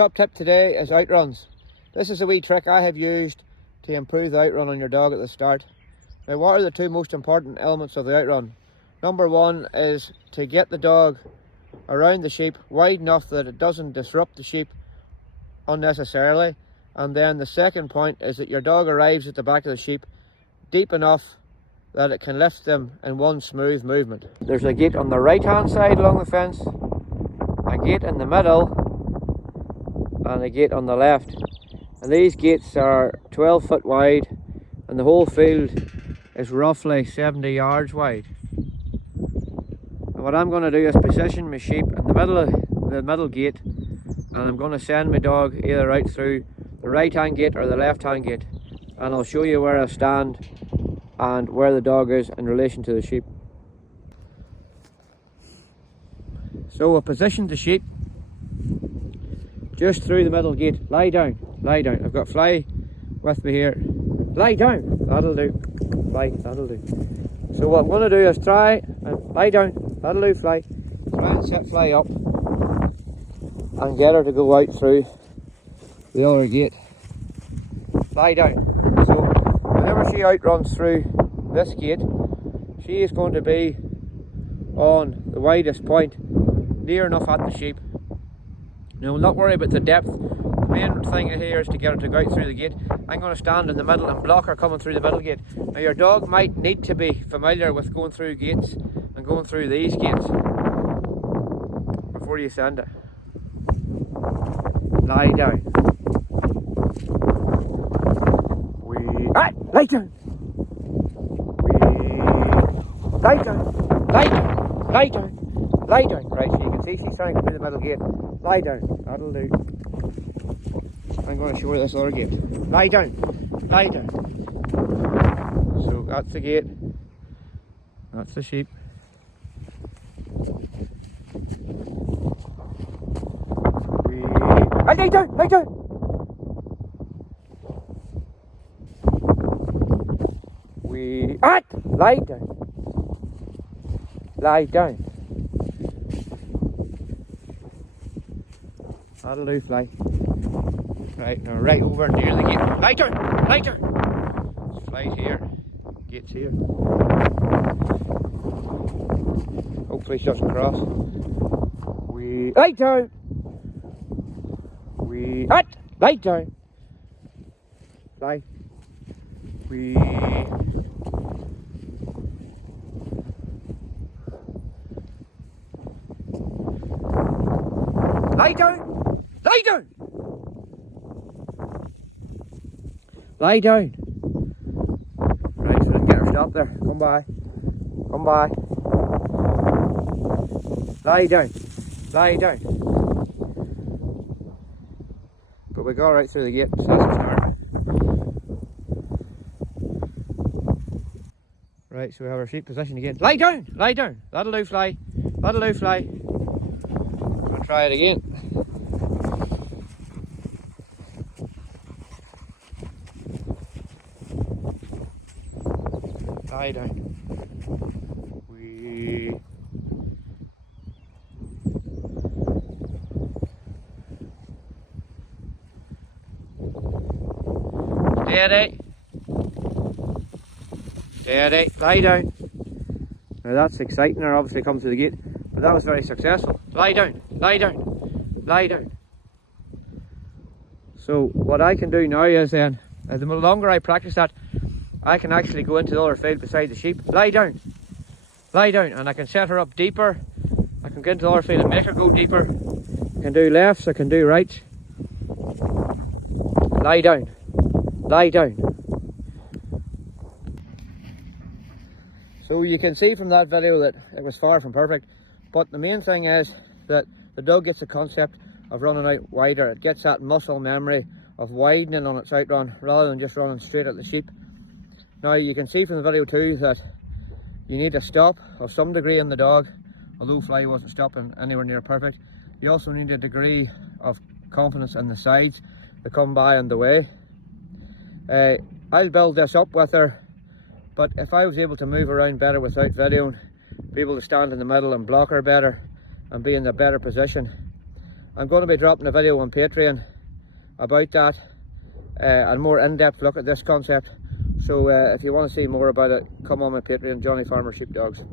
Top tip today is outruns. This is a wee trick I have used to improve the outrun on your dog at the start. Now, what are the two most important elements of the outrun? Number one is to get the dog around the sheep wide enough that it doesn't disrupt the sheep unnecessarily. And then the second point is that your dog arrives at the back of the sheep deep enough that it can lift them in one smooth movement. There's a gate on the right hand side along the fence, a gate in the middle, and a gate on the left. And these gates are 12 foot wide, and the whole field is roughly 70 yards wide. And what I'm going to do is position my sheep in the middle of the middle gate, and I'm going to send my dog either out through the right hand gate or the left hand gate, and I'll show you where I stand and where the dog is in relation to the sheep. So I positioned the sheep just through the middle gate. Lie down, lie down. I've got Fly with me here. Lie down, that'll do. Fly, that'll do. So what I'm going to do is try and lie down, that'll do, Fly. Try and set Fly up and get her to go out through the other gate. Lie down. So whenever she outruns through this gate, she is going to be on the widest point, near enough at the sheep. Now, not worry about the depth. The main thing here is to get her to go out through the gate. I'm going to stand in the middle and block her coming through the middle gate. Now, your dog might need to be familiar with going through gates and going through these gates before you send it. Lie down. Lie down. Lie down. Lie down. Lie down. Lie down. Right, so you can see she's trying to go through the middle gate. Lie down. That'll do. I'm going to show you this other gate. Lie down. Lie down. So that's the gate. That's the sheep. Lie down. Lie down. Lie down. Lie down. That'll do, Fly. Right, now right over near the gate. Lie down! Lie down! Fly's here. Gate's here. Hopefully she doesn't cross. Lie down! Lie down! Fly. Lie down! Lie down! Lie down! Right, so I can get her stopped there. Come by. Come by. Lie down. Lie down. But we go right through the gate, so that's the start. Right, so we have our sheep position again. Lie down! Lie down! That'll do, Fly. That'll do, Fly. I'll try it again. Lie down. Steady. Steady. Lie down. Now that's exciting. Her obviously come through the gate, but that was very successful. Lie down. Lie down. Lie down. So what I can do now is then, the longer I practice that, I can actually go into the other field beside the sheep. Lie down. Lie down. And I can set her up deeper. I can get into the other field and make her go deeper. I can do lefts, I can do rights. Lie down. Lie down. So you can see from that video that it was far from perfect, but the main thing is that the dog gets the concept of running out wider. It gets that muscle memory of widening on its outrun rather than just running straight at the sheep. Now you can see from the video too that you need a stop of some degree in the dog, although Fly wasn't stopping anywhere near perfect. You also need a degree of confidence in the sides to come by on the way. I'll build this up with her, but if I was able to move around better without videoing, be able to stand in the middle and block her better and be in the better position, I'm going to be dropping a video on Patreon about that, and more in-depth look at this concept. So if you want to see more about it, come on my Patreon, Johnny Farmer Sheepdogs.